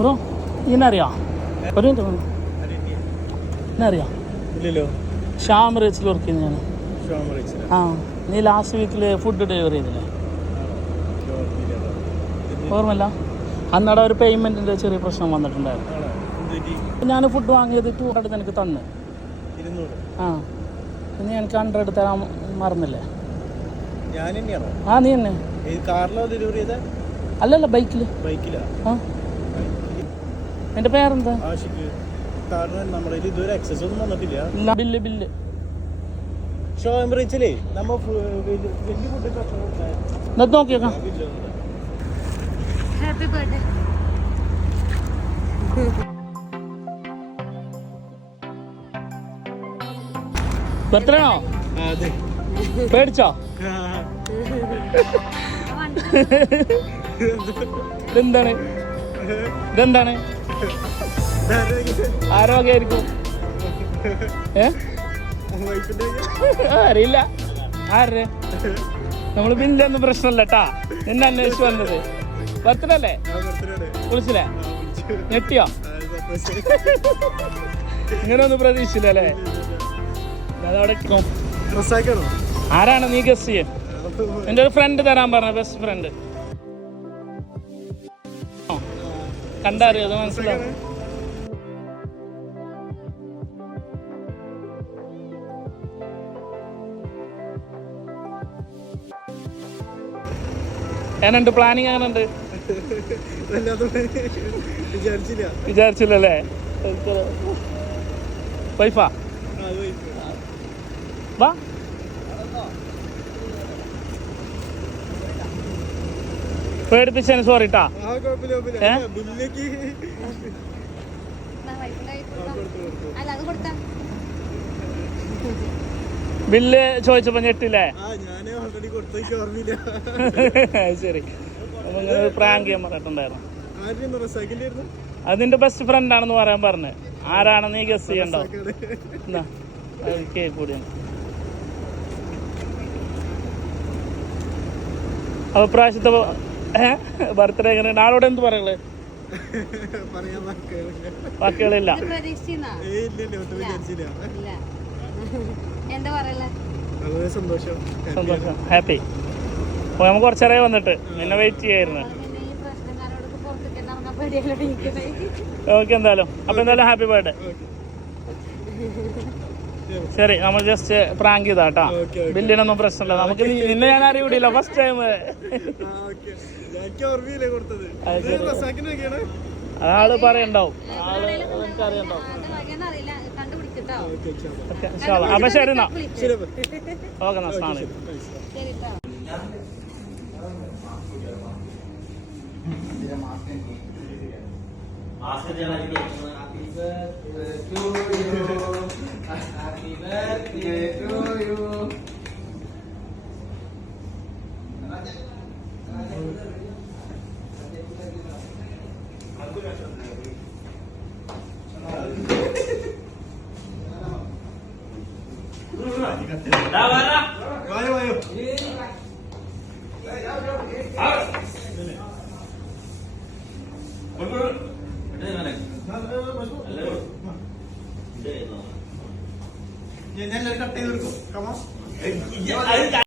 Bro ഇതിനറിയാം ഒരു minute എന്നറിയാം ഇല്ലല്ലോ. ഷ്യാം റിച്ചിൽ വർക്ക് ചെയ്യുന്ന ഞാൻ. ആ നീ ലാസ്റ്റ് വീക്കിൽ ഫുഡ് ഡെലിവറി ചെയ്തില്ലേ? ഓർമ്മയില്ല? അന്നവിടെ ഒരു പേയ്മെൻറ്റിൻ്റെ ചെറിയ പ്രശ്നം വന്നിട്ടുണ്ടായിരുന്നു. ഞാൻ ഫുഡ് വാങ്ങിയത് 200 എനിക്ക് തന്ന്. ആ നീ എനിക്ക് 100 തരാൻ മറന്നില്ലേ? ആ നീ തന്നെ. അല്ലല്ല ബൈക്കിൽ. ആ എൻ്റെ പേരെന്താ? ബില്ല് ബില്ല് നോക്കിയേക്കാം. Happy birthday. ബർത്ത്ഡേണോ? പേടിച്ചോ? ഇതെന്താണ്? ഇതെന്താണ്? ആരോഗ്യമായിരിക്കും. അറിയില്ല ആരെ. നമ്മള് ബില്ലൊന്നും പ്രശ്നമല്ല കേട്ടാ. എന്നെ അന്വേഷിച്ച് വന്നത് ബർത്ത്ഡേ അല്ലേ? വിളിച്ചില്ലേ? ഞെട്ടിയോ? ഇങ്ങനെ ഒന്നും പ്രതീക്ഷിച്ചില്ലല്ലേ? അതവിടെ ആരാണ് നീ ഗസ് ചെയ്യ? എൻ്റെ ഒരു ഫ്രണ്ട് തരാൻ പറഞ്ഞ ബെസ്റ്റ് ഫ്രണ്ട്. കണ്ടറിയോ? അത് മനസ്സിലാവും. എന്നുണ്ട് പ്ലാനിങ്? അങ്ങനുണ്ട് വിചാരിച്ചില്ലല്ലേ? വൈഫാ വാ. പേടിപ്പിച്ചതിന് സോറി ട്ടാ. ബില്ല് ചോദിച്ചപ്പോ ഞെട്ടില്ലേ? ശരി. പ്രാങ്ക് ചെയ്യാൻ പറഞ്ഞിട്ടുണ്ടായിരുന്നു. അത് നിന്റെ ബെസ്റ്റ് ഫ്രണ്ട് ആണെന്ന് പറയാൻ പറഞ്ഞു. ആരാണ് നീ ഗസ് ചെയ്യണ്ടോ? കേക്ക് കൂടിയാണ്. അപ്പൊ പ്രാവശ്യത്തെ ബർത്ത്ഡേ എങ്ങനെ? നാളോടെ എന്ത് പറയുള്ളേ? വാക്കുകളില്ല. സന്തോഷം, ഹാപ്പി. അപ്പൊ നമുക്ക് കുറച്ചേറെ വന്നിട്ട് നിന്നെ വെയിറ്റ് ചെയ്യായിരുന്നു. ഓക്കെ എന്തായാലും. അപ്പൊ എന്തായാലും ഹാപ്പി ബർത്ത്ഡേ. ശരി, നമ്മൾ ജസ്റ്റ് പ്രാങ്ക് ചെയ്താട്ടാ. ബില്ലിനൊന്നും പ്രശ്നമില്ല. നമുക്ക് നിന്നെ ഞാൻ അറിയൂടില്ല ഫസ്റ്റ് ടൈം. ആള് പറയണ്ടാവും. അപ്പൊ ശരി എന്നാ. ഓക്കെ എന്നാ. ഞാൻ കട്ട് ചെയ്ത് കൊടുക്കും.